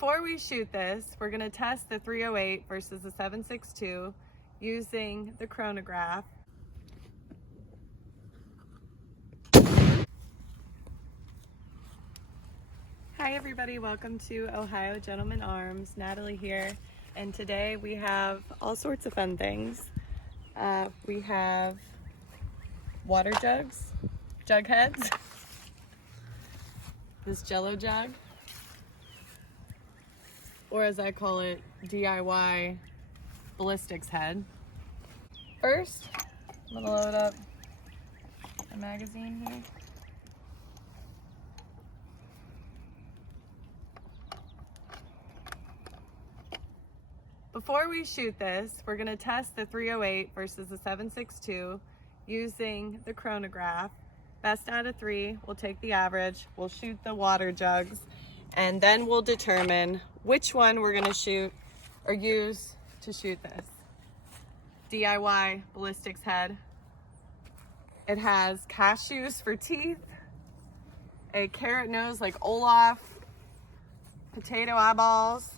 Before we shoot this, we're going to test the 308 versus the 7.62 using the Chronograph. Hi everybody, welcome to Ohio Gentleman Arms. Natalie here, and today we have all sorts of fun things. We have water jugs, jug heads, this Jello jug, or as I call it, DIY Ballistics Head. First, I'm gonna load up a magazine here. Before we shoot this, we're gonna test the 308 versus the 7.62 using the Chronograph. Best out of 3, we'll take the average, we'll shoot the water jugs, and then we'll determine which one we're gonna shoot or use to shoot this. DIY Ballistics Head. It has cashews for teeth, a carrot nose like Olaf, potato eyeballs.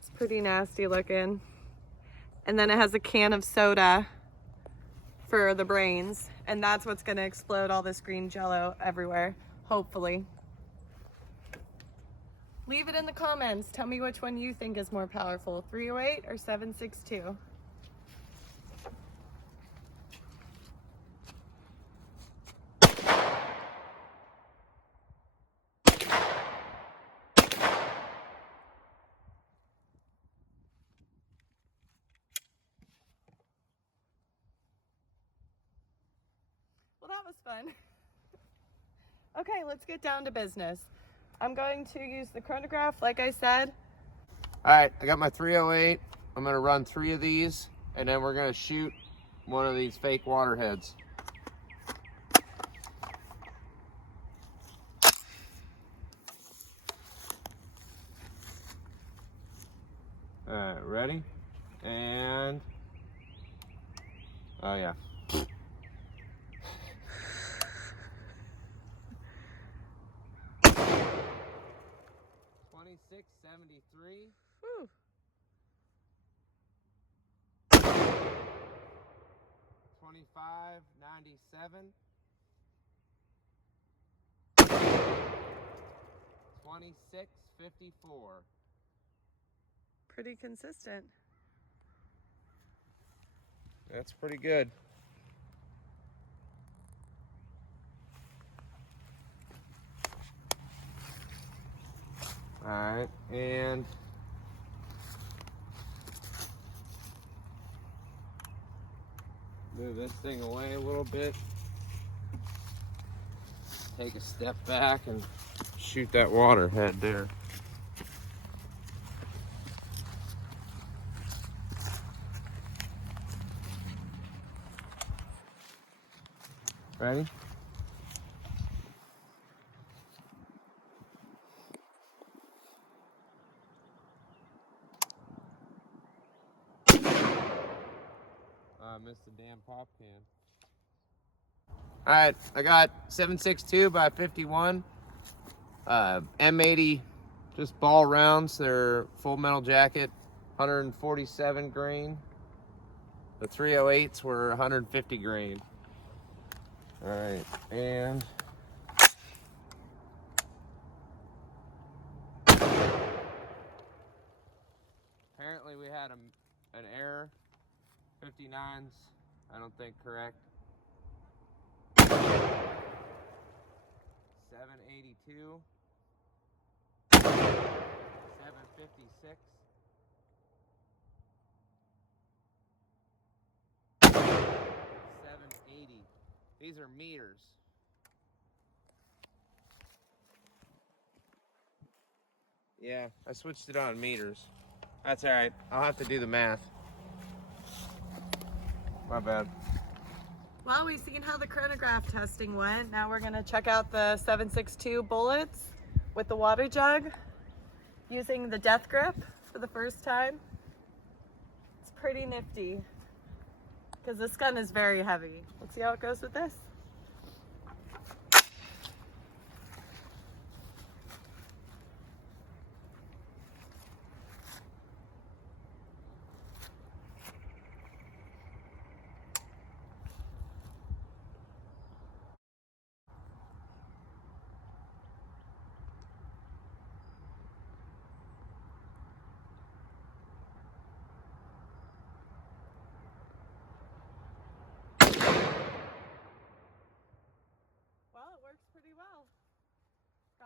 It's pretty nasty looking. And then it has a can of soda for the brains, and that's what's gonna explode all this green Jello everywhere, hopefully. Leave it in the comments. Tell me which one you think is more powerful, 308 or 7.62. Well, that was fun. Okay, let's get down to business. I'm going to use the Chronograph, like I said. All right, I got my 308. I'm gonna run 3 of these, and then we're gonna shoot one of these fake water heads. All right, ready? And, oh yeah. 2673. Whew. 2597. 2654. Pretty consistent. That's pretty good. All right, and move this thing away a little bit. Take a step back and shoot that water head there. Ready? I missed the damn pop can. All right, I got 7.62 by 51. M80, just ball rounds. They're full metal jacket, 147 grain. The 308s were 150 grain. All right, and apparently we had an error. 59's, I don't think correct. 782. 756. 780. These are meters. Yeah, I switched it on meters. That's all right. I'll have to do the math. My bad. Well, we've seen how the Chronograph testing went. Now we're gonna check out the 7.62 bullets with the water jug using the death grip for the first time. It's pretty nifty because this gun is very heavy. Let's see how it goes with this.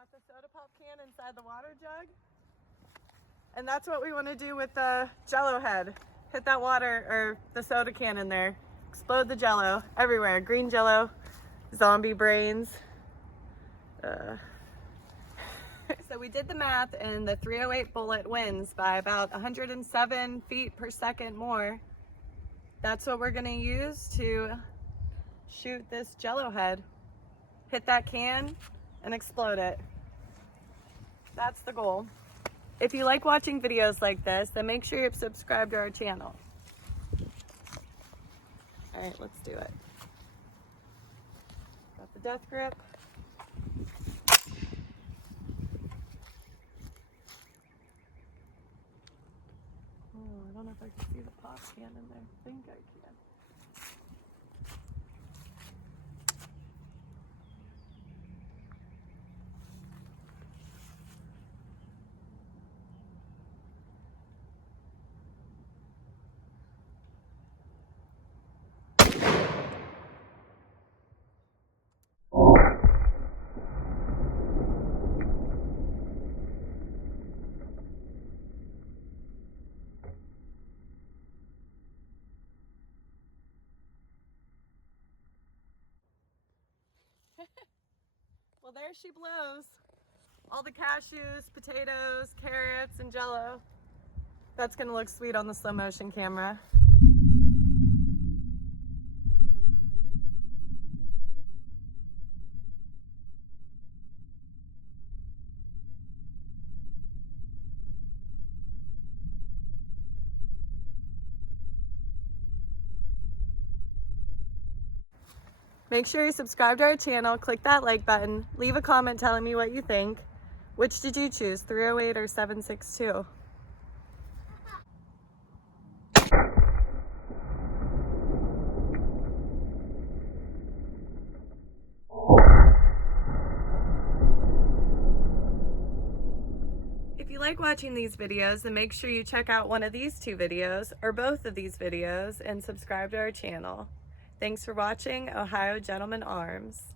got the soda pop can inside the water jug. And that's what we want to do with the Jello head. Hit that water or the soda can in there. Explode the Jello everywhere. Green Jello, zombie brains. So we did the math, and the 308 bullet wins by about 107 feet per second more. That's what we're going to use to shoot this Jello head. Hit that can and explode it. That's the goal. If you like watching videos like this, then make sure you're subscribed to our channel. All right, let's do it. Got the death grip. Oh, I don't know if I can see the pop can in there. I think I can. Well, there she blows. All the cashews, potatoes, carrots, and Jello. That's gonna look sweet on the slow motion camera. Make sure you subscribe to our channel, click that like button, leave a comment telling me what you think. Which did you choose, 308 or 7.62? If you like watching these videos, then make sure you check out one of these two videos or both of these videos and subscribe to our channel. Thanks for watching Ohio Gentleman Arms.